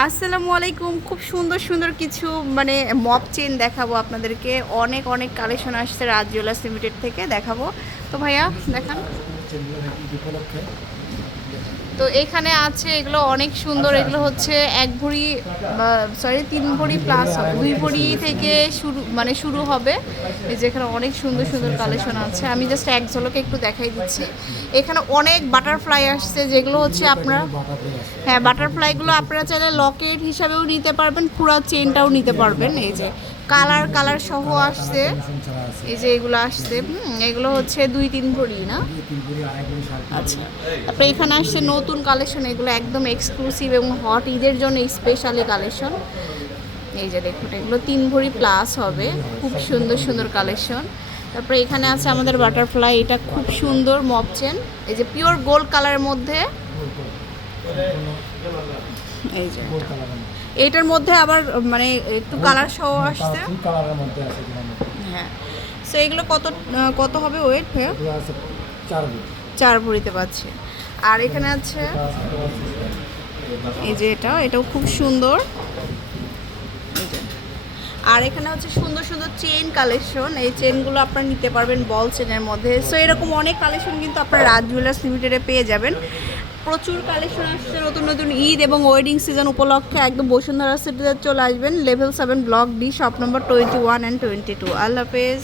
আসসালামু আলাইকুম। খুব সুন্দর সুন্দর কিছু মানে মপ চেন দেখাবো আপনাদেরকে। অনেক অনেক কালেকশন আসছে রাজ জুয়েলার্স লিমিটেড থেকে, দেখাবো। তো ভাইয়া দেখান। তো এখানে আছে এগুলো অনেক সুন্দর। এগুলো হচ্ছে এক ভরি, সরি 3 ভরি প্লাস হবে, 2 ভরি থেকে শুরু হবে। এই যে এখানে অনেক সুন্দর সুন্দর কালেকশন আছে, আমি জাস্ট এক ঝলকে একটু দেখাই দিচ্ছি। এখানে অনেক বাটারফ্লাই আসছে, যেগুলো হচ্ছে আপনারা, হ্যাঁ বাটারফ্লাইগুলো আপনারা চাইলে লকেট হিসাবেও নিতে পারবেন, পুরো চেনটাও নিতে পারবেন। এই যে কালার কালার সহ আসছে, এই যে এগুলো আসছে। এগুলো হচ্ছে 2-3 ভরি না? আচ্ছা, তারপরে এখানে আসছে নতুন কালেকশন, এগুলো একদম এক্সক্লুসিভ এবং হট ঈদের জন্য স্পেশালি কালেকশন। এই যে দেখুন, এগুলো 3 ভরি প্লাস হবে, খুব সুন্দর সুন্দর কালেকশন। তারপরে এখানে আছে আমাদের বাটারফ্লাই, এটা খুব সুন্দর মপ চেন, এই যে পিওর গোল্ড কালারের মধ্যে। এই যে এটার মধ্যে আবার মানে একটু কালার সহ আসছে। হ্যাঁ, সো এগুলো কত কত হবে ওয়েট ভাইয়া? 4 ভরিতে পাচ্ছে। আর এখানে আছে এই যে এটাও খুব সুন্দর। এই যে, আর এখানে হচ্ছে সুন্দর সুন্দর চেন কালেকশন। এই চেনগুলো আপনারা নিতে পারবেন বল চেনের মধ্যে। সো এরকম অনেক কালেকশন কিন্তু আপনারা রাজ জুয়েলার্স লিমিটেডে পেয়ে যাবেন। প্রচুর কালেকশন আসছে নতুন নতুন ঈদ এবং ওয়েডিং সিজন উপলক্ষে। একদম বসুন্ধরা সিটিতে চলে আসবেন, level 7 block D, shop number 21 and 22। আল্লাহ হাফেজ।